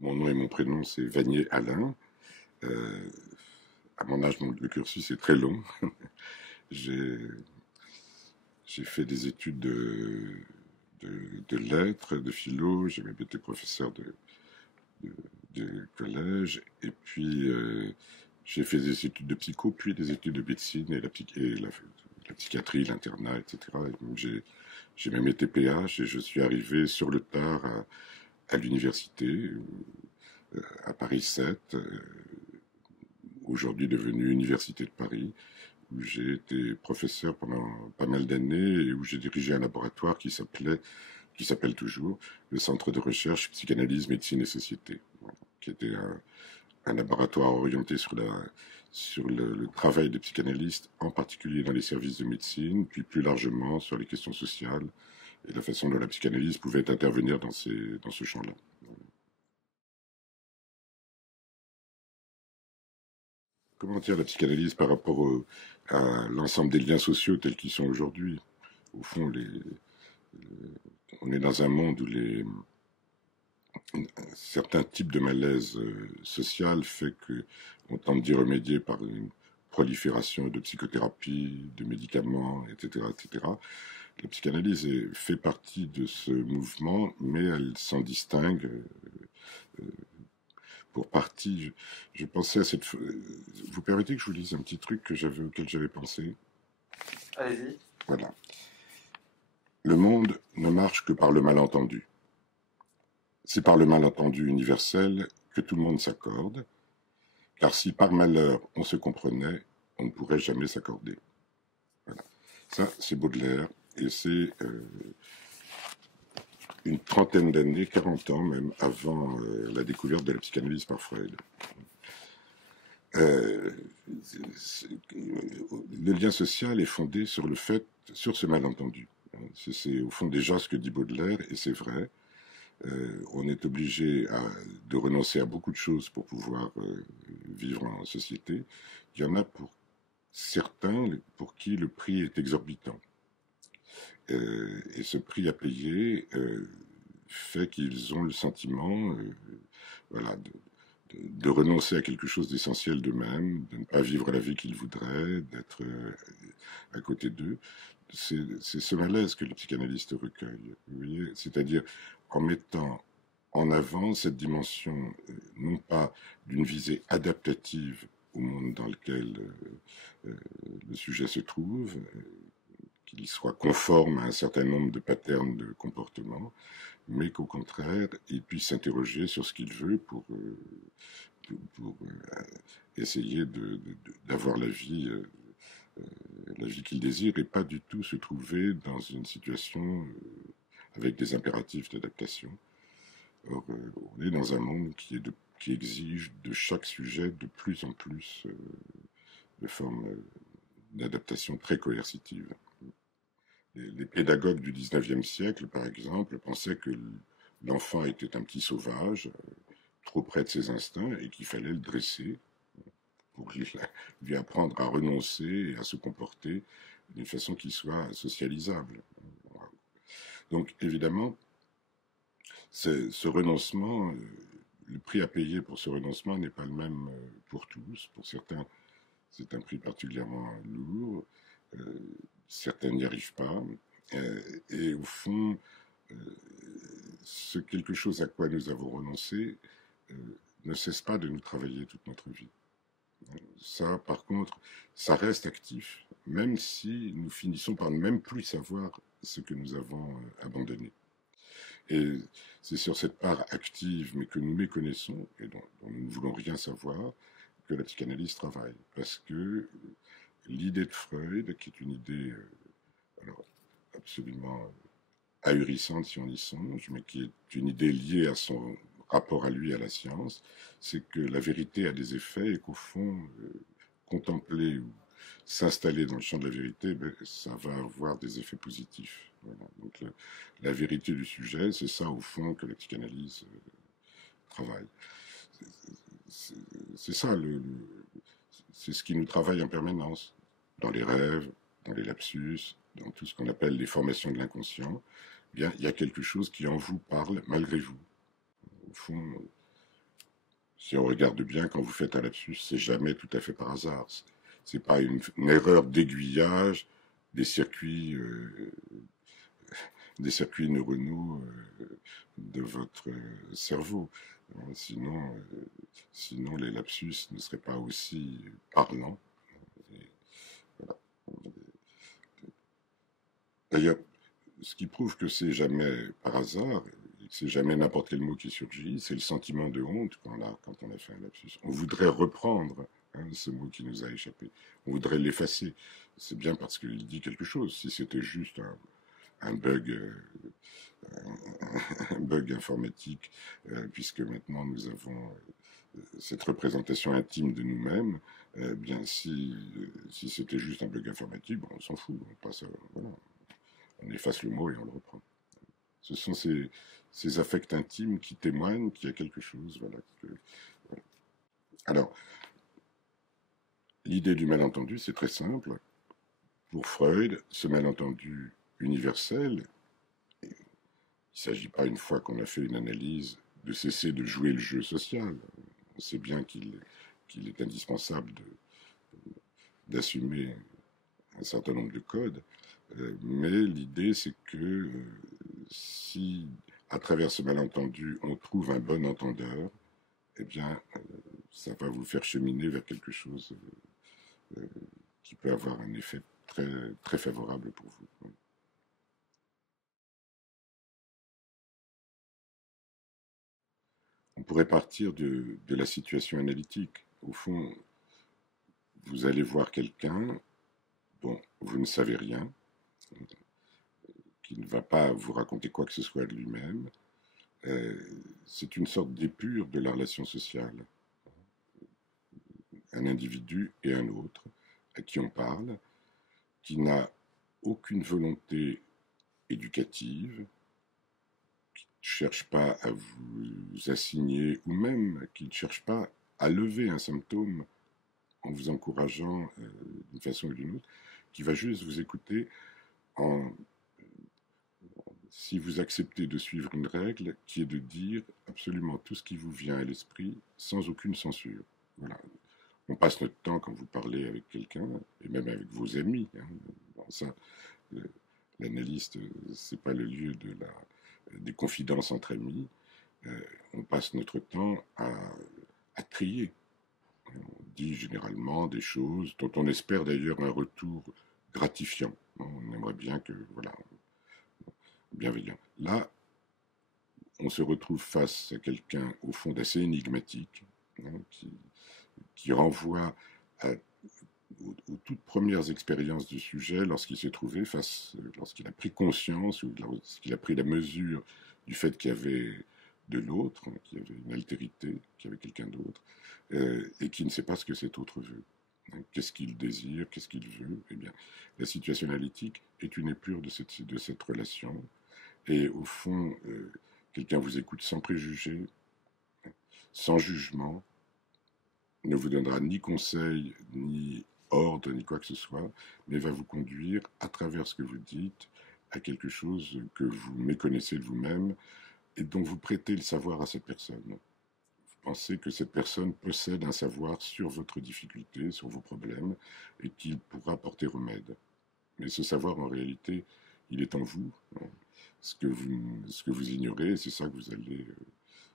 Mon nom et mon prénom, c'est Vanier Alain. Euh, à mon âge, le cursus est très long. J'ai j'ai fait des études de lettres, de philo. J'ai même été professeur de, de collège. Et puis, j'ai fait des études de psycho, puis des études de médecine la psychiatrie, l'internat, etc. Et donc, j'ai même été PH et je suis arrivé sur le tard à l'université, à Paris 7. Aujourd'hui devenue Université de Paris, où j'ai été professeur pendant pas mal d'années et où j'ai dirigé un laboratoire qui s'appelle toujours le Centre de recherche Psychanalyse, Médecine et Société, qui était un laboratoire orienté sur le travail des psychanalystes, en particulier dans les services de médecine, puis plus largement sur les questions sociales et la façon dont la psychanalyse pouvait intervenir dans ce champ-là. Comment dire la psychanalyse par rapport à l'ensemble des liens sociaux tels qu'ils sont aujourd'hui? Au fond, on est dans un monde où certains types de malaise social fait qu'on tente d'y remédier par une prolifération de psychothérapie, de médicaments, etc., etc. La psychanalyse fait partie de ce mouvement, mais elle s'en distingue pour partie. Je pensais à vous permettez que je vous lise un petit truc auquel j'avais pensé? Allez-y. Voilà. Le monde ne marche que par le malentendu. C'est par le malentendu universel que tout le monde s'accorde, car si par malheur on se comprenait, on ne pourrait jamais s'accorder. Voilà. Ça, c'est Baudelaire, et c'est une trentaine d'années, 40 ans même, avant la découverte de la psychanalyse par Freud. Euh, le lien social est fondé sur ce malentendu. C'est au fond déjà ce que dit Baudelaire, et c'est vrai. On est obligé de renoncer à beaucoup de choses pour pouvoir vivre en société. Il y en a pour certains pour qui le prix est exorbitant. Et ce prix à payer fait qu'ils ont le sentiment voilà, de renoncer à quelque chose d'essentiel d'eux-mêmes, de ne pas vivre la vie qu'ils voudraient, d'être à côté d'eux. C'est ce malaise que les psychanalystes recueillent, vous voyez, c'est-à-dire en mettant en avant cette dimension, non pas d'une visée adaptative au monde dans lequel le sujet se trouve, qu'il soit conforme à un certain nombre de patterns de comportement, mais qu'au contraire, il puisse s'interroger sur ce qu'il veut pour essayer d'avoir la vie qu'il désire et pas du tout se trouver dans une situation avec des impératifs d'adaptation. Or, on est dans un monde qui exige de chaque sujet de plus en plus de formes d'adaptation très coercitives. Les pédagogues du XIXe siècle, par exemple, pensaient que l'enfant était un petit sauvage, trop près de ses instincts, et qu'il fallait le dresser pour lui apprendre à renoncer et à se comporter d'une façon qui soit socialisable. Donc, évidemment, ce renoncement, le prix à payer pour ce renoncement n'est pas le même pour tous. Pour certains, c'est un prix particulièrement lourd. Certains n'y arrivent pas. Et au fond, ce quelque chose à quoi nous avons renoncé ne cesse pas de nous travailler toute notre vie. Ça, par contre, ça reste actif, même si nous finissons par ne même plus savoir ce que nous avons abandonné. Et c'est sur cette part active, mais que nous méconnaissons, et dont nous ne voulons rien savoir, que la psychanalyse travaille. Parce que l'idée de Freud, qui est une idée alors, absolument ahurissante si on y songe, mais qui est une idée liée à son rapport à lui, à la science, c'est que la vérité a des effets et qu'au fond, contempler ou s'installer dans le champ de la vérité, ben, ça va avoir des effets positifs. Voilà. Donc la vérité du sujet, c'est ça au fond que la psychanalyse travaille. C'est ça, c'est ce qui nous travaille en permanence, dans les rêves, dans les lapsus, dans tout ce qu'on appelle les formations de l'inconscient. Eh bien, il y a quelque chose qui en vous parle malgré vous. Au fond, Si on regarde bien, quand vous faites un lapsus, c'est jamais tout à fait par hasard. C'est pas une erreur d'aiguillage des circuits, euh, des circuits neuronaux de votre cerveau. Sinon, sinon, les lapsus ne seraient pas aussi parlants. Et voilà. D'ailleurs, ce qui prouve que c'est jamais par hasard, et que c'est jamais n'importe quel mot qui surgit, c'est le sentiment de honte quand on a fait un lapsus. On voudrait reprendre ce mot qui nous a échappé. On voudrait l'effacer. C'est bien parce qu'il dit quelque chose. Si c'était juste un bug, un bug informatique, puisque maintenant nous avons cette représentation intime de nous-mêmes, bien si c'était juste un bug informatique, bon, on s'en fout, on passe, voilà, on efface le mot et on le reprend. Ce sont ces affects intimes qui témoignent qu'il y a quelque chose. Voilà, voilà. Alors, l'idée du malentendu, c'est très simple. Pour Freud, ce malentendu universel, il ne s'agit pas, une fois qu'on a fait une analyse, de cesser de jouer le jeu social. On sait bien qu'il est indispensable d'assumer un certain nombre de codes, mais l'idée, c'est que si, à travers ce malentendu, on trouve un bon entendeur, eh bien, ça va vous faire cheminer vers quelque chose euh, qui peut avoir un effet très, très favorable pour vous. On pourrait partir de la situation analytique. Au fond, vous allez voir quelqu'un dont vous ne savez rien, qui ne va pas vous raconter quoi que ce soit de lui-même. C'est une sorte d'épure de la relation sociale. Un individu et un autre à qui on parle, qui n'a aucune volonté éducative, qui ne cherche pas à vous assigner, ou même qui ne cherche pas à lever un symptôme en vous encourageant d'une façon ou d'une autre, qui va juste vous écouter en, si vous acceptez de suivre une règle qui est de dire absolument tout ce qui vous vient à l'esprit sans aucune censure. Voilà. On passe notre temps quand vous parlez avec quelqu'un, et même avec vos amis. Bon, ça, l'analyste, c'est pas le lieu des confidences entre amis. On passe notre temps à trier. On dit généralement des choses dont on espère d'ailleurs un retour gratifiant. On aimerait bien que, voilà, bienveillant. Là, on se retrouve face à quelqu'un, au fond, d'assez énigmatique, qui renvoie aux toutes premières expériences du sujet lorsqu'il s'est trouvé lorsqu'il a pris conscience ou lorsqu'il a pris la mesure du fait qu'il y avait de l'autre, qu'il y avait une altérité, qu'il y avait quelqu'un d'autre, et qui ne sait pas ce que cet autre veut. Qu'est-ce qu'il désire, qu'est-ce qu'il veut? Eh bien, la situation analytique est une épure de cette relation, et au fond, quelqu'un vous écoute sans préjugés, sans jugement, ne vous donnera ni conseil, ni ordre, ni quoi que ce soit, mais va vous conduire, à travers ce que vous dites, à quelque chose que vous méconnaissez de vous-même et dont vous prêtez le savoir à cette personne. Vous pensez que cette personne possède un savoir sur votre difficulté, sur vos problèmes, et qu'il pourra porter remède. Mais ce savoir, en réalité, il est en vous. Ce que vous ignorez, c'est ça que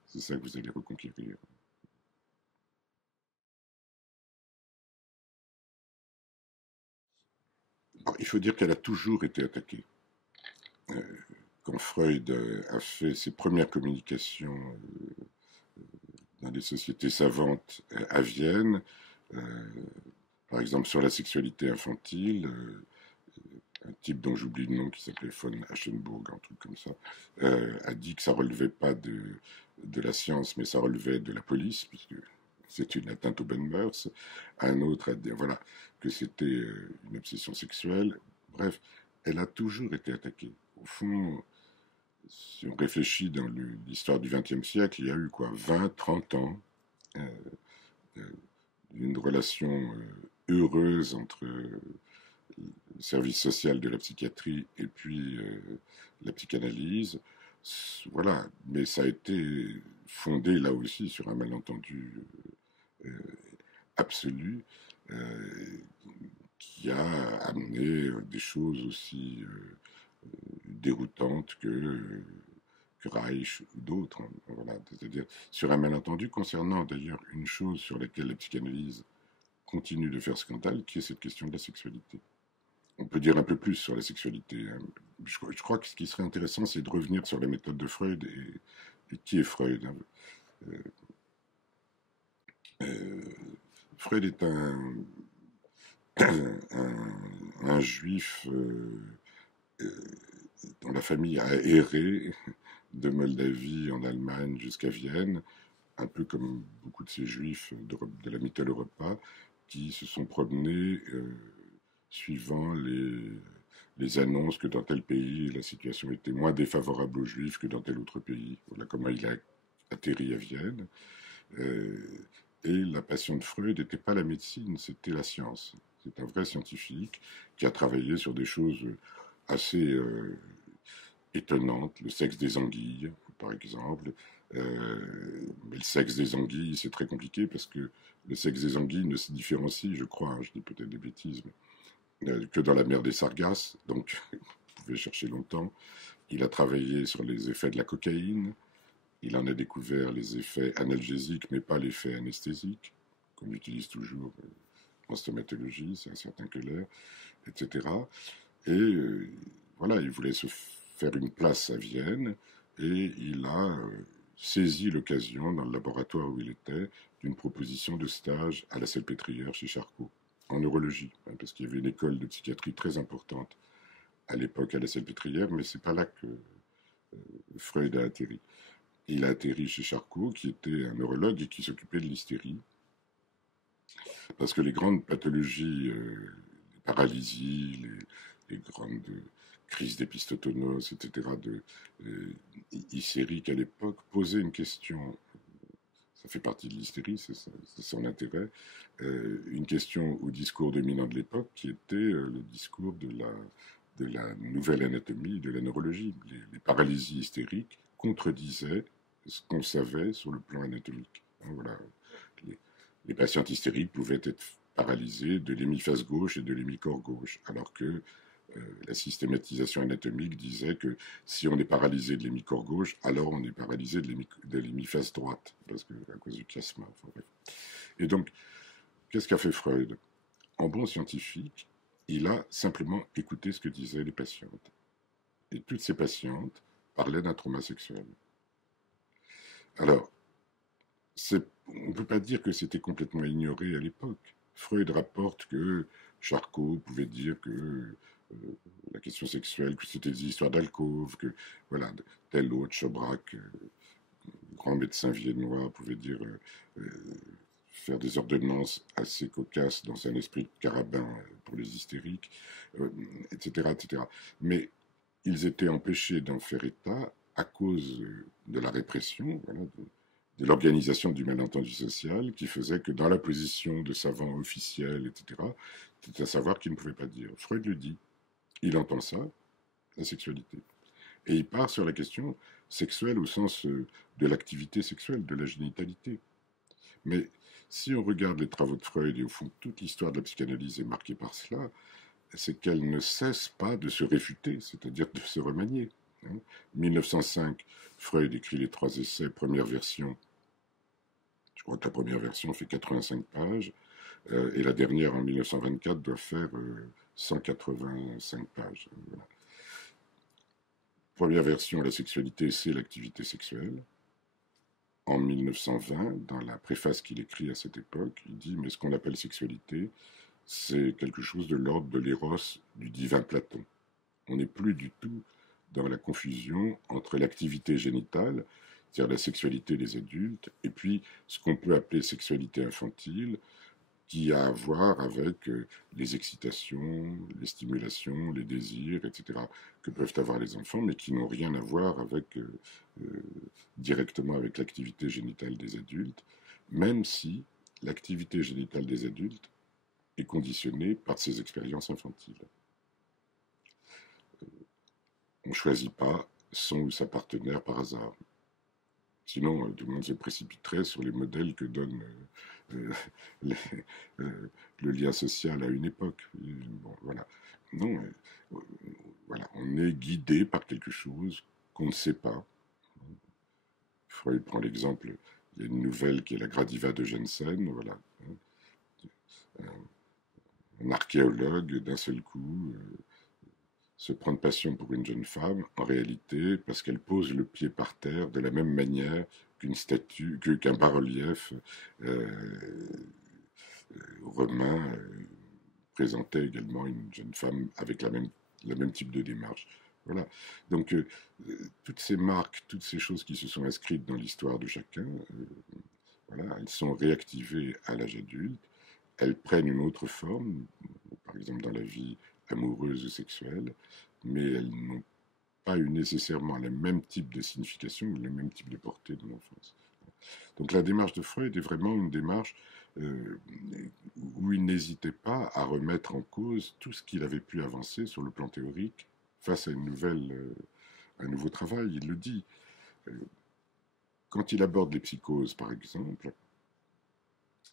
c'est ça que vous allez reconquérir. Bon, il faut dire qu'elle a toujours été attaquée. Euh, Quand Freud a fait ses premières communications dans les sociétés savantes à Vienne, euh, par exemple sur la sexualité infantile, un type dont j'oublie le nom qui s'appelait von Aschenburg, un truc comme ça, a dit que ça relevait pas de la science, mais ça relevait de la police, puisque c'est une atteinte aux bonnes mœurs. Un autre a dit voilà, que c'était une obsession sexuelle. Bref, elle a toujours été attaquée. Au fond, si on réfléchit dans l'histoire du XXe siècle, il y a eu quoi, 20, 30 ans euh, euh, d'une relation heureuse entre le service social de la psychiatrie et puis la psychanalyse, Voilà, mais ça a été fondé là aussi sur un malentendu euh, absolu euh, qui a amené des choses aussi déroutantes que Reich ou d'autres. Hein. Voilà, c'est-à-dire sur un malentendu concernant d'ailleurs une chose sur laquelle la psychanalyse continue de faire scandale, qui est cette question de la sexualité. On peut dire un peu plus sur la sexualité. Hein. Je crois que ce qui serait intéressant, c'est de revenir sur la méthode de Freud et qui est Freud. Hein. Euh, euh, Freud est un juif dont la famille a erré de Moldavie en Allemagne jusqu'à Vienne, un peu comme beaucoup de ces juifs de la Mitteleuropa, qui se sont promenés suivant les annonces que dans tel pays la situation était moins défavorable aux juifs que dans tel autre pays. Voilà comment il a atterri à Vienne. Euh, et la passion de Freud n'était pas la médecine, c'était la science. C'est un vrai scientifique qui a travaillé sur des choses assez étonnantes, le sexe des anguilles, par exemple. Mais le sexe des anguilles, c'est très compliqué parce que le sexe des anguilles ne se différencie, je crois, hein, je dis peut-être des bêtises, mais, que dans la mer des Sargasses, donc vous pouvez chercher longtemps. Il a travaillé sur les effets de la cocaïne, il en a découvert les effets analgésiques, mais pas l'effet anesthésique, qu'on utilise toujours en stomatologie, c'est un certain Keller, etc. Et voilà, il voulait se faire une place à Vienne, et il a saisi l'occasion, dans le laboratoire où il était, d'une proposition de stage à la Salpêtrière chez Charcot, en neurologie, hein, parce qu'il y avait une école de psychiatrie très importante à l'époque à la Salpêtrière, mais c'est pas là que Freud a atterri. Il a atterri chez Charcot, qui était un neurologue et qui s'occupait de l'hystérie, parce que les grandes pathologies, les paralysies, les grandes crises d'épistotonose, etc., hystériques à l'époque, posaient une question, ça fait partie de l'hystérie, c'est son intérêt, une question au discours dominant de l'époque, qui était le discours de la nouvelle anatomie, de la neurologie. Les paralysies hystériques contredisaient ce qu'on savait sur le plan anatomique. Hein, voilà. Les, les patients hystériques pouvaient être paralysés de l'hémiphase gauche et de l'hémicorps gauche, alors que la systématisation anatomique disait que si on est paralysé de l'hémicorps gauche, alors on est paralysé de l'hémiphase droite, parce que, à cause du chiasma. Enfin, bref. Et donc, qu'est-ce qu'a fait Freud? En bon scientifique, il a simplement écouté ce que disaient les patientes. Et toutes ces patientes parlaient d'un trauma sexuel. Alors, on ne peut pas dire que c'était complètement ignoré à l'époque. Freud rapporte que Charcot pouvait dire que la question sexuelle, que c'était des histoires d'alcôve, que voilà, tel autre, Chobrac, grand médecin viennois, pouvait dire faire des ordonnances assez cocasses dans un esprit de carabin pour les hystériques, etc., etc. Mais ils étaient empêchés d'en faire état à cause de la répression, voilà, de l'organisation du malentendu social qui faisait que dans la position de savant officiel, etc., c'était à savoir qu'il ne pouvait pas dire. Freud le dit, il entend ça, la sexualité. Et il part sur la question sexuelle au sens de l'activité sexuelle, de la génitalité. Mais si on regarde les travaux de Freud, et au fond toute l'histoire de la psychanalyse est marquée par cela, c'est qu'elle ne cesse pas de se réfuter, c'est-à-dire de se remanier. En 1905, Freud écrit les 3 essais, première version. Je crois que la première version fait 85 pages, et la dernière en 1924 doit faire 185 pages. Voilà. Première version, la sexualité, c'est l'activité sexuelle. En 1920, dans la préface qu'il écrit à cette époque, il dit, mais ce qu'on appelle sexualité, c'est quelque chose de l'ordre de l'éros du divin Platon. On n'est plus du tout dans la confusion entre l'activité génitale, c'est-à-dire la sexualité des adultes, et puis ce qu'on peut appeler sexualité infantile, qui a à voir avec les excitations, les stimulations, les désirs, etc., que peuvent avoir les enfants, mais qui n'ont rien à voir avec, directement avec l'activité génitale des adultes, même si l'activité génitale des adultes est conditionnée par ces expériences infantiles. On ne choisit pas son ou sa partenaire par hasard. Sinon, tout le monde se précipiterait sur les modèles que donne euh, les- le lien social à une époque. Bon, voilà. Non, voilà, on est guidé par quelque chose qu'on ne sait pas. Freud prend l'exemple, il y a une nouvelle qui est la Gradiva de Jensen, voilà. Un archéologue, d'un seul coup, se prend de passion pour une jeune femme, en réalité, parce qu'elle pose le pied par terre de la même manière qu'une statue, qu'un bas-relief romain présentait également une jeune femme avec le même type de démarche. Voilà. Donc, toutes ces marques, toutes ces choses qui se sont inscrites dans l'histoire de chacun, voilà, elles sont réactivées à l'âge adulte, elles prennent une autre forme, par exemple dans la vie amoureuse ou sexuelle, mais elles n'ont pas eu nécessairement le même type de signification ou le même type de portée dans l'enfance. Donc la démarche de Freud est vraiment une démarche euh, où il n'hésitait pas à remettre en cause tout ce qu'il avait pu avancer sur le plan théorique face à un nouveau travail. Il le dit. Euh, Quand il aborde les psychoses, par exemple,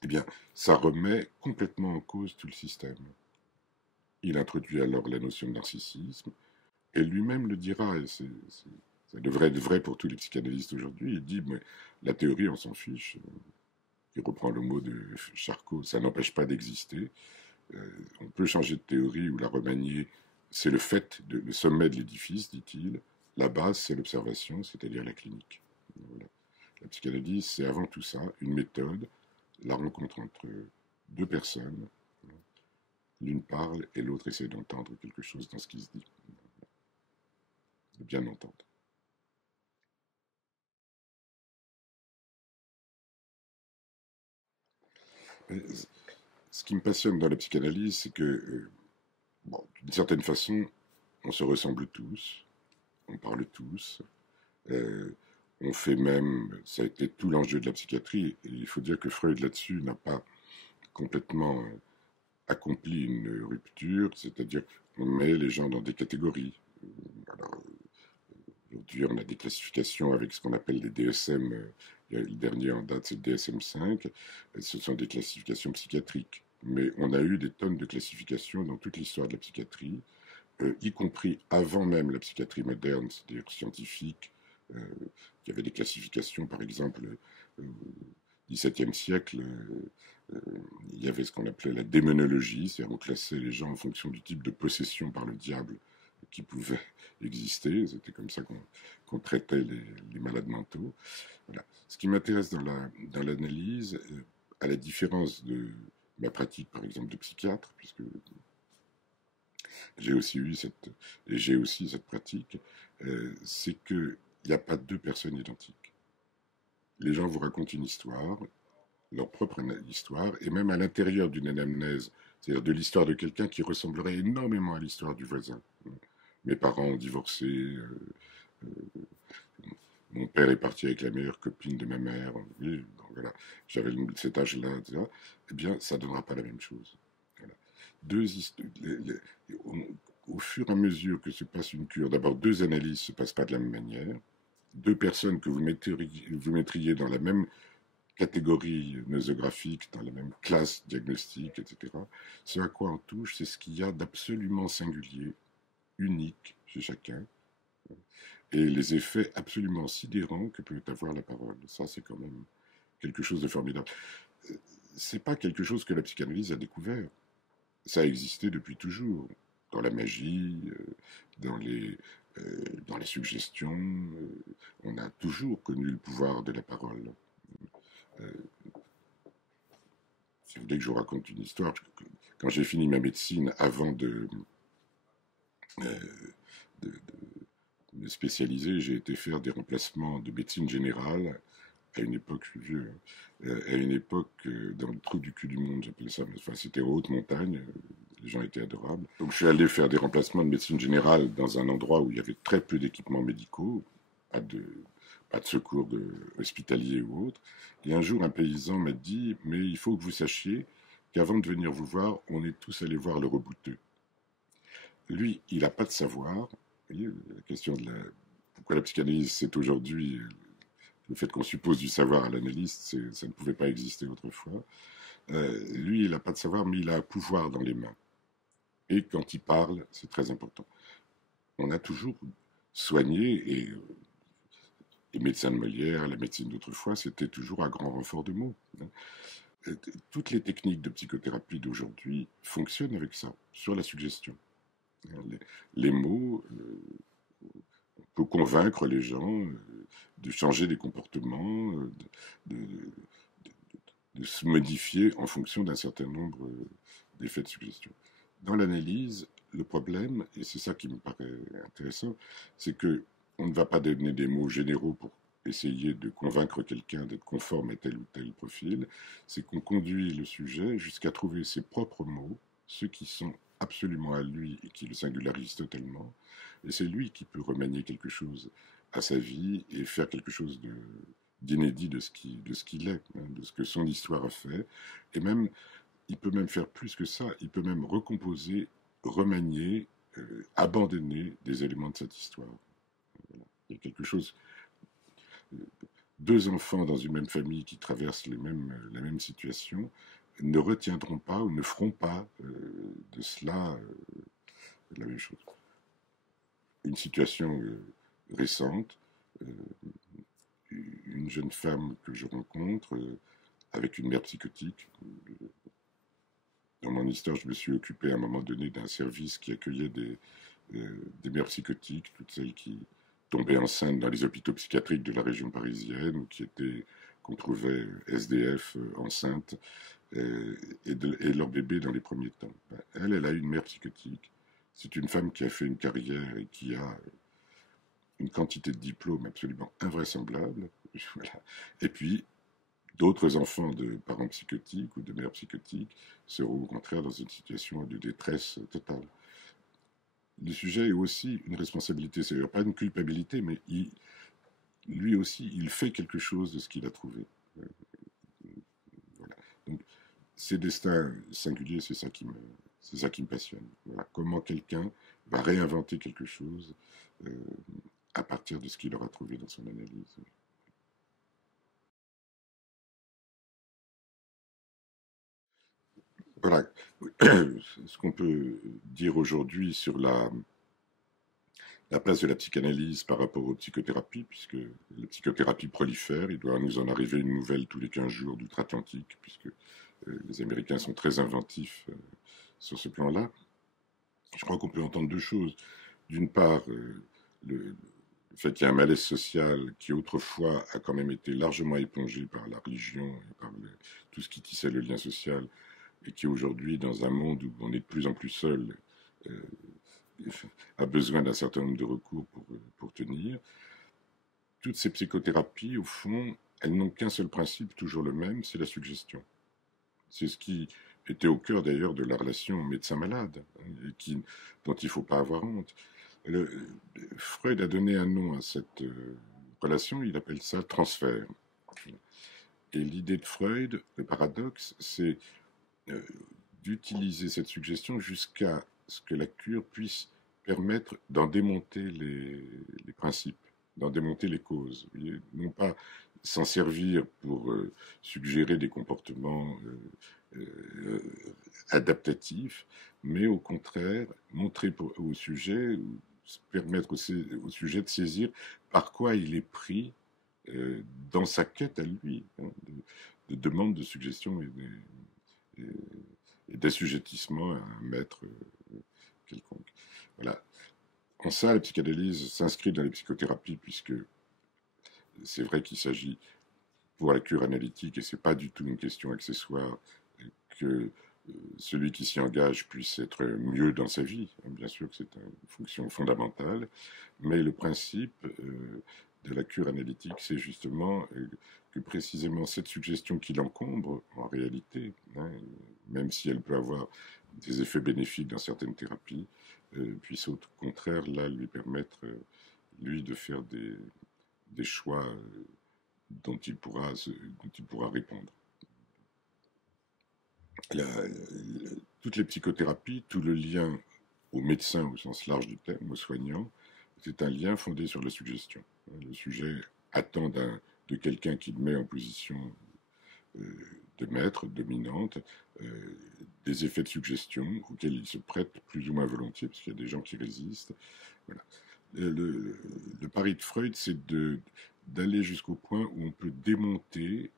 eh bien, ça remet complètement en cause tout le système. Il introduit alors la notion de narcissisme, et lui-même le dira, et ça devrait être vrai pour tous les psychanalystes aujourd'hui, il dit, mais la théorie, on s'en fiche. Il reprend le mot de Charcot, ça n'empêche pas d'exister. On peut changer de théorie ou la remanier. C'est le sommet de l'édifice, dit-il. La base, c'est l'observation, c'est-à-dire la clinique. Voilà. La psychanalyse, c'est avant tout ça une méthode, la rencontre entre deux personnes. L'une parle et l'autre essaie d'entendre quelque chose dans ce qui se dit, de bien entendre. Ce qui me passionne dans la psychanalyse, c'est que, bon, d'une certaine façon, on se ressemble tous, on parle tous, euh, on fait même, ça a été tout l'enjeu de la psychiatrie, et il faut dire que Freud là-dessus n'a pas complètement accompli une rupture, c'est-à-dire on met les gens dans des catégories. Alors, aujourd'hui, on a des classifications avec ce qu'on appelle les DSM. Le dernier en date, c'est le DSM-5. Ce sont des classifications psychiatriques. Mais on a eu des tonnes de classifications dans toute l'histoire de la psychiatrie, y compris avant même la psychiatrie moderne, c'est-à-dire scientifique. Il y avait des classifications, par exemple, au XVIIe siècle, il y avait ce qu'on appelait la démonologie, c'est-à-dire on classait les gens en fonction du type de possession par le diable qui pouvait exister. C'était comme ça qu'on traitait les malades mentaux. Voilà. Ce qui m'intéresse dans l'analyse, à la différence de ma pratique, par exemple, de psychiatre, puisque j'ai aussi cette pratique, c'est qu'il n'y a pas deux personnes identiques. Les gens vous racontent une histoire, leur propre histoire, et même à l'intérieur d'une anamnèse, c'est-à-dire de l'histoire de quelqu'un qui ressemblerait énormément à l'histoire du voisin. Mes parents ont divorcé, mon père est parti avec la meilleure copine de ma mère, oui, donc voilà, j'avais cet âge-là, etc. Eh bien, ça ne donnera pas la même chose. Voilà. Deux au fur et à mesure que se passe une cure, d'abord deux analyses ne se passent pas de la même manière, deux personnes que vous mettriez dans la même catégorie nosographique, dans la même classe diagnostique, etc. Ce à quoi on touche, c'est ce qu'il y a d'absolument singulier, unique chez chacun, et les effets absolument sidérants que peut avoir la parole. Ça, c'est quand même quelque chose de formidable. C'est pas quelque chose que la psychanalyse a découvert. Ça a existé depuis toujours, dans la magie, dans les suggestions. On a toujours connu le pouvoir de la parole. Euh, Si vous voulez que je vous raconte une histoire, quand j'ai fini ma médecine, avant euh, de me spécialiser, j'ai été faire des remplacements de médecine générale à une époque, je suis vieux, à une époque dans le trou du cul du monde, j'appelais ça, mais enfin, c'était aux hautes montagnes, les gens étaient adorables. Donc je suis allé faire des remplacements de médecine générale dans un endroit où il y avait très peu d'équipements médicaux, pas de secours hospitalier ou autre. Et un jour, un paysan m'a dit, mais il faut que vous sachiez qu'avant de venir vous voir, on est tous allés voir le rebouteux. Lui, il n'a pas de savoir. Vous voyez, la question pourquoi la psychanalyse, c'est aujourd'hui, le fait qu'on suppose du savoir à l'analyste, ça ne pouvait pas exister autrefois. Lui, il n'a pas de savoir, mais il a un pouvoir dans les mains. Et quand il parle, c'est très important. On a toujours soigné, et les médecins de Molière, la médecine d'autrefois, c'était toujours un grand renfort de mots. Toutes les techniques de psychothérapie d'aujourd'hui fonctionnent avec ça, sur la suggestion. Les mots, on peut convaincre les gens de changer des comportements, de, de se modifier en fonction d'un certain nombre d'effets de suggestion. Dans l'analyse, le problème, et c'est ça qui me paraît intéressant, c'est que on ne va pas donner des mots généraux pour essayer de convaincre quelqu'un d'être conforme à tel ou tel profil, c'est qu'on conduit le sujet jusqu'à trouver ses propres mots, ceux qui sont absolument à lui et qui le singularisent totalement, et c'est lui qui peut remanier quelque chose à sa vie et faire quelque chose d'inédit de ce qu'il est, hein, de ce que son histoire a fait, et même il peut même faire plus que ça, il peut même recomposer, remanier, abandonner des éléments de cette histoire. Voilà. Il y a quelque chose. Deux enfants dans une même famille qui traversent la même situation ne retiendront pas ou ne feront pas de cela la même chose. Une situation récente, euh, une jeune femme que je rencontre avec une mère psychotique. Dans mon histoire, je me suis occupé à un moment donné d'un service qui accueillait des mères psychotiques, toutes celles qui tombaient enceintes dans les hôpitaux psychiatriques de la région parisienne, ou qu'on trouvait SDF enceintes, et leur bébé dans les premiers temps. Elle a une mère psychotique. C'est une femme qui a fait une carrière et qui a une quantité de diplômes absolument invraisemblable. Voilà. Et puis, d'autres enfants de parents psychotiques ou de mères psychotiques seront au contraire dans une situation de détresse totale. Le sujet est aussi une responsabilité, c'est-à-dire pas une culpabilité, mais lui aussi, il fait quelque chose de ce qu'il a trouvé. Voilà. Donc, ces destins singuliers, c'est ça qui me passionne. Voilà. Comment quelqu'un va réinventer quelque chose euh, à partir de ce qu'il aura trouvé dans son analyse. Voilà. Ce qu'on peut dire aujourd'hui sur la place de la psychanalyse par rapport aux psychothérapies, puisque la psychothérapie prolifère, il doit nous en arriver une nouvelle tous les 15 jours d'outre-Atlantique, puisque les Américains sont très inventifs sur ce plan-là. Je crois qu'on peut entendre deux choses. D'une part, le fait qu'il y a un malaise social qui autrefois a quand même été largement épongé par la religion et par tout ce qui tissait le lien social, et qui aujourd'hui, dans un monde où on est de plus en plus seul, euh, a besoin d'un certain nombre de recours pour tenir. Toutes ces psychothérapies, au fond, elles n'ont qu'un seul principe, toujours le même, c'est la suggestion. C'est ce qui était au cœur d'ailleurs de la relation médecin-malade, hein, dont il ne faut pas avoir honte. Freud a donné un nom à cette relation, il appelle ça transfert. Et l'idée de Freud, le paradoxe, c'est euh, d'utiliser cette suggestion jusqu'à ce que la cure puisse permettre d'en démonter les principes, d'en démonter les causes. Non pas s'en servir pour suggérer des comportements adaptatifs, mais au contraire montrer au sujet, permettre au sujet de saisir par quoi il est pris dans sa quête à lui, hein, de demande de suggestion et, et d'assujettissement à un maître quelconque. Voilà. En ça, la psychanalyse s'inscrit dans les psychothérapies, puisque c'est vrai qu'il s'agit pour la cure analytique, et c'est pas du tout une question accessoire, que celui qui s'y engage puisse être mieux dans sa vie. Bien sûr que c'est une fonction fondamentale, mais le principe de la cure analytique, c'est justement que précisément cette suggestion qui l'encombre, en réalité, hein, même si elle peut avoir des effets bénéfiques dans certaines thérapies, puisse au contraire, là, lui permettre, lui, de faire des choix dont il pourra répondre. Toutes les psychothérapies, tout le lien au médecin au sens large du terme, aux soignants, c'est un lien fondé sur la suggestion. Le sujet attend de quelqu'un qui le met en position de maître, dominante, des effets de suggestion auxquels il se prête plus ou moins volontiers, parce qu'il y a des gens qui résistent. Voilà. Le pari de Freud, c'est d'aller jusqu'au point où on peut démonter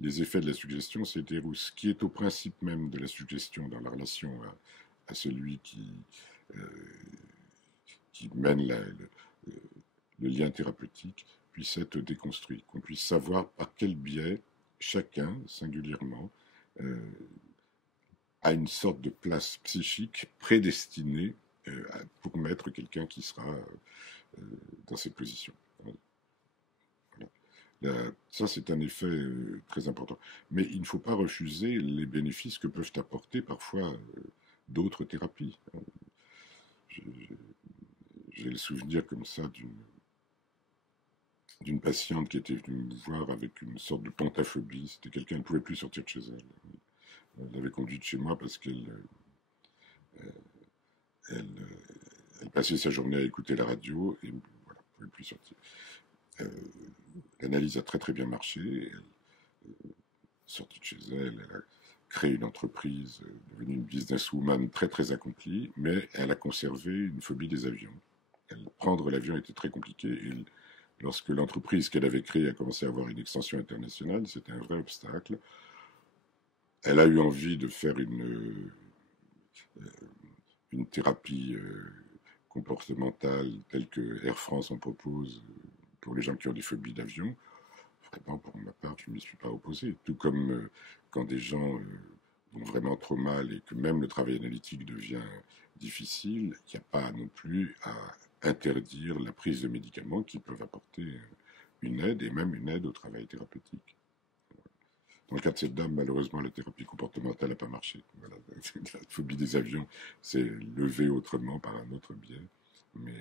les effets de la suggestion, c'est-à-dire ce qui est au principe même de la suggestion dans la relation à celui euh, qui mène le lien thérapeutique, puisse être déconstruit, qu'on puisse savoir par quel biais chacun, singulièrement, euh, a une sorte de place psychique prédestinée pour mettre quelqu'un qui sera dans cette position. Ça, c'est un effet très important. Mais il ne faut pas refuser les bénéfices que peuvent apporter parfois d'autres thérapies. J'ai le souvenir comme ça d'une patiente qui était venue me voir avec une sorte de pantaphobie. C'était quelqu'un qui ne pouvait plus sortir de chez elle. Elle l'avait conduite chez moi parce elle, elle passait sa journée à écouter la radio et voilà, ne pouvait plus sortir. L'analyse a très très bien marché. Elle est sortie de chez elle, elle a créé une entreprise, devenue une businesswoman très très accomplie, mais elle a conservé une phobie des avions. Prendre l'avion était très compliqué et lorsque l'entreprise qu'elle avait créée a commencé à avoir une extension internationale, c'était un vrai obstacle. Elle a eu envie de faire une thérapie comportementale telle que Air France en propose pour les gens qui ont des phobies d'avion. Vraiment, pour ma part, je ne m'y suis pas opposé. Tout comme quand des gens vont vraiment trop mal et que même le travail analytique devient difficile, il n'y a pas non plus à interdire la prise de médicaments qui peuvent apporter une aide et même une aide au travail thérapeutique. Dans le cas de cette dame, malheureusement, la thérapie comportementale n'a pas marché. Voilà. La phobie des avions s'est levée autrement par un autre biais. Mais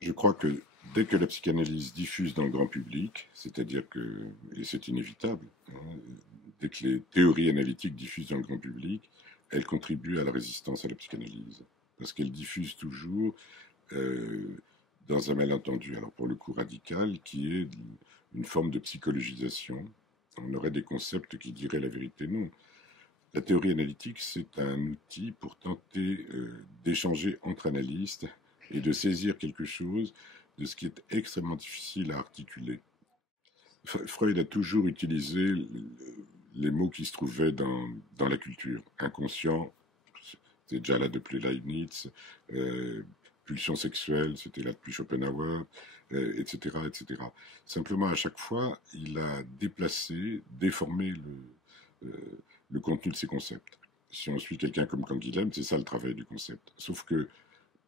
je crois que dès que la psychanalyse diffuse dans le grand public, c'est-à-dire que, et c'est inévitable, hein, dès que les théories analytiques diffusent dans le grand public, elles contribuent à la résistance à la psychanalyse. Parce qu'elles diffusent toujours euh, dans un malentendu, alors pour le coup radical, qui est une forme de psychologisation. On aurait des concepts qui diraient la vérité. Non. La théorie analytique, c'est un outil pour tenter d'échanger entre analystes et de saisir quelque chose de ce qui est extrêmement difficile à articuler. Freud a toujours utilisé les mots qui se trouvaient dans la culture. Inconscient, c'est déjà là depuis Leibniz, pulsion sexuelle, c'était là depuis Schopenhauer, etc., etc. Simplement, à chaque fois, il a déplacé, déformé le contenu de ces concepts. Si on suit quelqu'un comme Canguilhem, c'est ça le travail du concept. Sauf que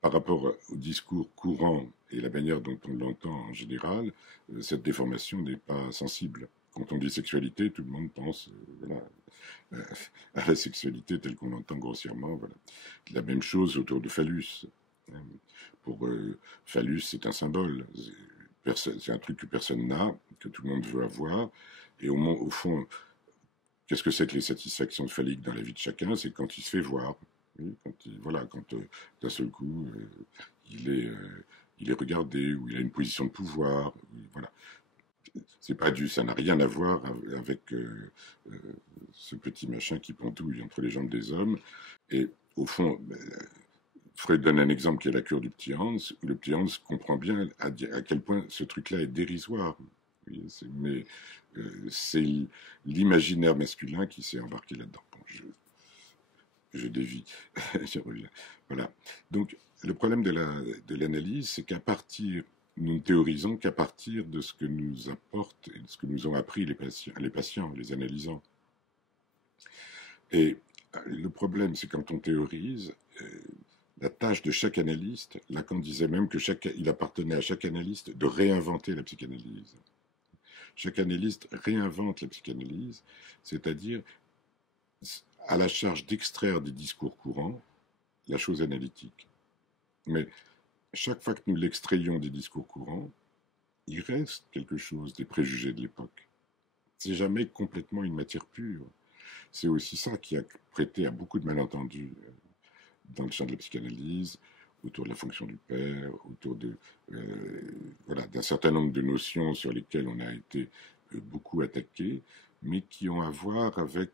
par rapport au discours courant et la manière dont on l'entend en général, cette déformation n'est pas sensible. Quand on dit sexualité, tout le monde pense voilà, à la sexualité telle qu'on l'entend grossièrement. Voilà. La même chose autour de phallus. Pour phallus, c'est un symbole. C'est un truc que personne n'a, que tout le monde veut avoir. Et au fond, qu'est-ce que c'est que les satisfactions phalliques dans la vie de chacun? C'est quand il se fait voir. Oui, quand d'un seul coup, il est regardé, ou il a une position de pouvoir. Voilà. C'est pas ça n'a rien à voir avec ce petit machin qui pendouille entre les jambes des hommes. Et au fond, Freud donne un exemple qui est la cure du petit Hans, où le petit Hans comprend bien à quel point ce truc-là est dérisoire. Oui, mais c'est l'imaginaire masculin qui s'est embarqué là-dedans. Bon, je dévie, je reviens. Voilà. Donc, le problème de l'analyse, c'est qu'à partir, nous ne théorisons qu'à partir de ce que nous apportent et de ce que nous ont appris les patients, les analysants. Et le problème, c'est quand on théorise, la tâche de chaque analyste, Lacan disait même que il appartenait à chaque analyste de réinventer la psychanalyse. Chaque analyste réinvente la psychanalyse, c'est-à-dire à la charge d'extraire des discours courants la chose analytique. Mais chaque fois que nous l'extrayons des discours courants, il reste quelque chose des préjugés de l'époque. C'est jamais complètement une matière pure. C'est aussi ça qui a prêté à beaucoup de malentendus dans le champ de la psychanalyse, autour de la fonction du père, autour de voilà, d'un certain nombre de notions sur lesquelles on a été beaucoup attaqué, mais qui ont à voir avec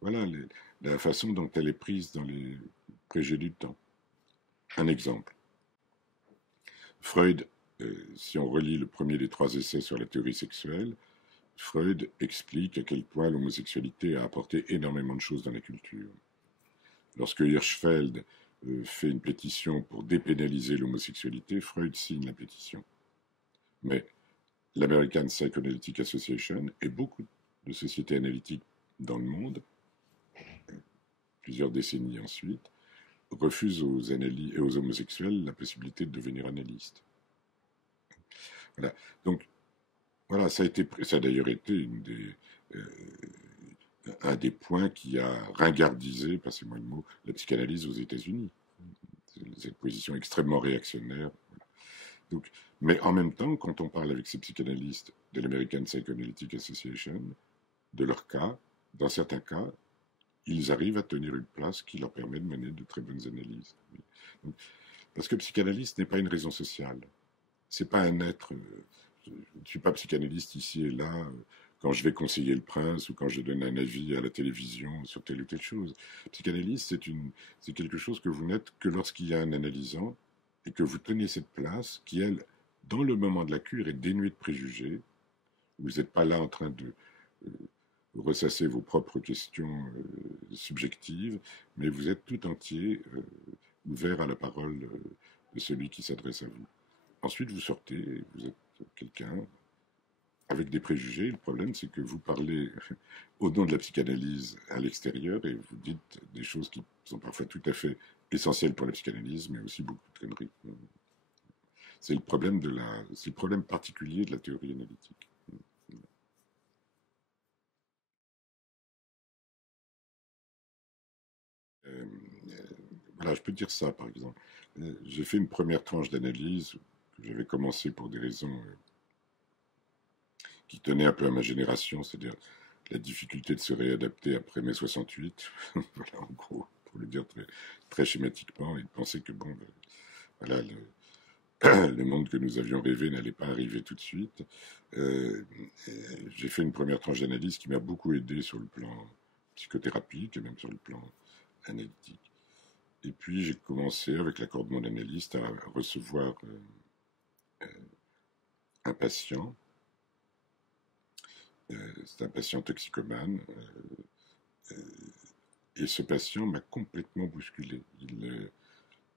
voilà, la façon dont elle est prise dans les préjugés du temps. Un exemple. Freud, si on relit le premier des 3 essais sur la théorie sexuelle, Freud explique à quel point l'homosexualité a apporté énormément de choses dans la culture. Lorsque Hirschfeld fait une pétition pour dépénaliser l'homosexualité, Freud signe la pétition. Mais l'American Psychoanalytic Association et beaucoup de sociétés analytiques dans le monde, plusieurs décennies ensuite, refusent aux homosexuels la possibilité de devenir analystes. Voilà. Donc, voilà, ça a d'ailleurs été un des points qui a ringardisé, passez-moi le mot, la psychanalyse aux États-Unis. Cette position extrêmement réactionnaire. Donc, mais en même temps, quand on parle avec ces psychanalystes de l'American Psychoanalytic Association, de leur cas, dans certains cas, ils arrivent à tenir une place qui leur permet de mener de très bonnes analyses. Donc, parce que psychanalyste n'est pas une raison sociale. C'est pas un être. Je ne suis pas psychanalyste ici et là quand je vais conseiller le prince ou quand je donne un avis à la télévision sur telle ou telle chose. Psychanalyste, c'est quelque chose que vous n'êtes que lorsqu'il y a un analysant et que vous tenez cette place qui, elle, dans le moment de la cure, est dénuée de préjugés. Vous n'êtes pas là en train de ressasser vos propres questions subjectives, mais vous êtes tout entier ouvert à la parole de celui qui s'adresse à vous. Ensuite, vous sortez, vous êtes quelqu'un avec des préjugés. Le problème, c'est que vous parlez au nom de la psychanalyse à l'extérieur et vous dites des choses qui sont parfois tout à fait essentielles pour la psychanalyse, mais aussi beaucoup de conneries. C'est le problème particulier de la théorie analytique. Euh, voilà, je peux dire ça, par exemple. J'ai fait une première tranche d'analyse que j'avais commencé pour des raisons qui tenaient un peu à ma génération, c'est-à-dire la difficulté de se réadapter après mai 68, voilà, en gros, pour le dire très, très schématiquement, et de penser que, bon, ben, voilà, le monde que nous avions rêvé n'allait pas arriver tout de suite. Euh, j'ai fait une première tranche d'analyse qui m'a beaucoup aidé sur le plan psychothérapique et même sur le plan analytique. Et puis j'ai commencé, avec l'accord de mon analyste, à recevoir un patient. C'est un patient toxicomane. Et ce patient m'a complètement bousculé. Il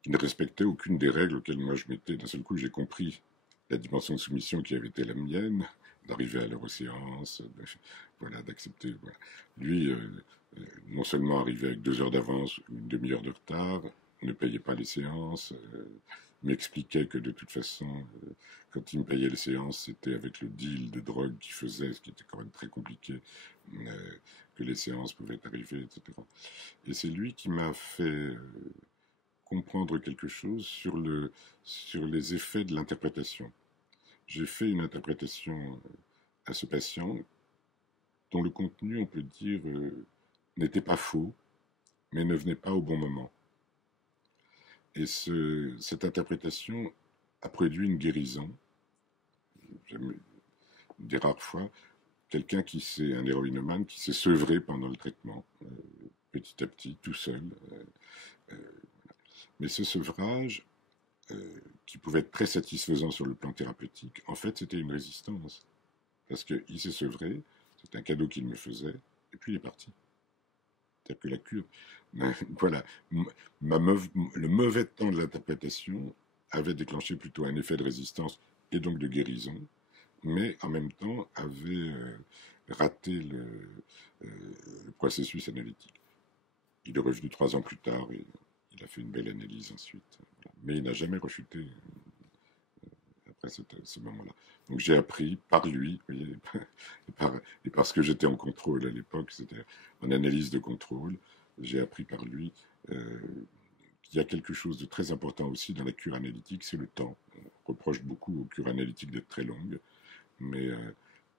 ne respectait aucune des règles auxquelles moi je m'étais. D'un seul coup, j'ai compris la dimension de soumission qui avait été la mienne, d'arriver à l'heure aux séances, voilà, d'accepter. Voilà. Lui, non seulement arrivait avec 2 heures d'avance, une demi-heure de retard, ne payait pas les séances, m'expliquait que de toute façon, quand il me payait les séances, c'était avec le deal de drogue qu'il faisait, ce qui était quand même très compliqué, que les séances pouvaient arriver, etc. Et c'est lui qui m'a fait comprendre quelque chose sur les effets de l'interprétation. J'ai fait une interprétation à ce patient dont le contenu, on peut dire, n'était pas faux, mais ne venait pas au bon moment. Et cette interprétation a produit une guérison. Des rares fois, quelqu'un un héroïnomane, qui s'est sevré pendant le traitement, petit à petit, tout seul. Mais ce sevrage, qui pouvait être très satisfaisant sur le plan thérapeutique, en fait, c'était une résistance. Parce qu'il s'est sevré, c'est un cadeau qu'il me faisait, et puis il est parti. C'est-à-dire que la cure, voilà, le mauvais temps de l'interprétation avait déclenché plutôt un effet de résistance et donc de guérison, mais en même temps avait raté le processus analytique. Il est revenu 3 ans plus tard et il a fait une belle analyse ensuite. Voilà. Mais il n'a jamais rechuté après ce moment-là. Donc j'ai appris par lui, vous voyez, et parce que j'étais en contrôle à l'époque, c'était en analyse de contrôle, j'ai appris par lui qu'il y a quelque chose de très important aussi dans la cure analytique, c'est le temps. On reproche beaucoup aux cures analytiques d'être très longues, mais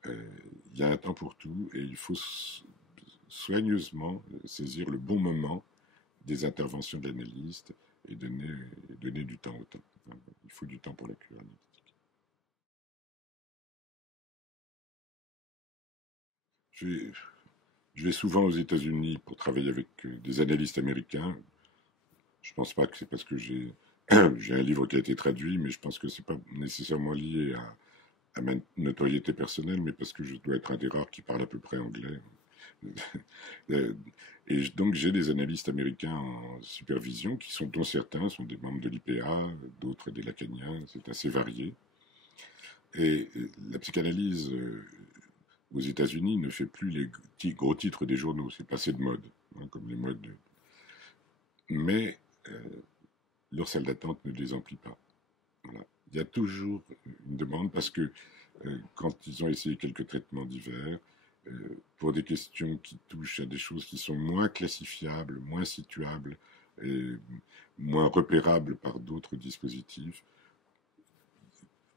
il y a un temps pour tout et il faut soigneusement saisir le bon moment des interventions de l'analyste et donner du temps au temps. Enfin, il faut du temps pour la cure analytique. Je vais, je vais souvent aux États-Unis pour travailler avec des analystes américains. Je ne pense pas que c'est parce que j'ai j'ai un livre qui a été traduit, mais je pense que c'est pas nécessairement lié à ma notoriété personnelle, mais parce que je dois être un des rares qui parle à peu près anglais. Euh, Et donc j'ai des analystes américains en supervision qui sont, dont certains sont des membres de l'IPA, d'autres des lacaniens, c'est assez varié. Et la psychanalyse aux États-Unis ne fait plus les gros titres des journaux, c'est passé de mode, hein, comme les modes. Mais leur salle d'attente ne les emplit pas. Voilà. Il y a toujours une demande parce que quand ils ont essayé quelques traitements divers, pour des questions qui touchent à des choses qui sont moins classifiables, moins situables, et moins repérables par d'autres dispositifs,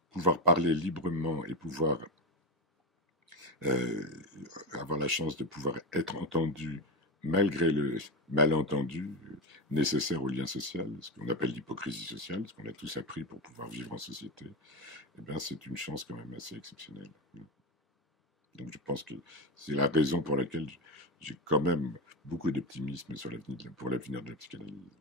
pouvoir parler librement et pouvoir euh, avoir la chance de pouvoir être entendu malgré le malentendu nécessaire au lien social, ce qu'on appelle l'hypocrisie sociale, ce qu'on a tous appris pour pouvoir vivre en société, eh bien, c'est une chance quand même assez exceptionnelle. Donc je pense que c'est la raison pour laquelle j'ai quand même beaucoup d'optimisme pour l'avenir de la psychanalyse.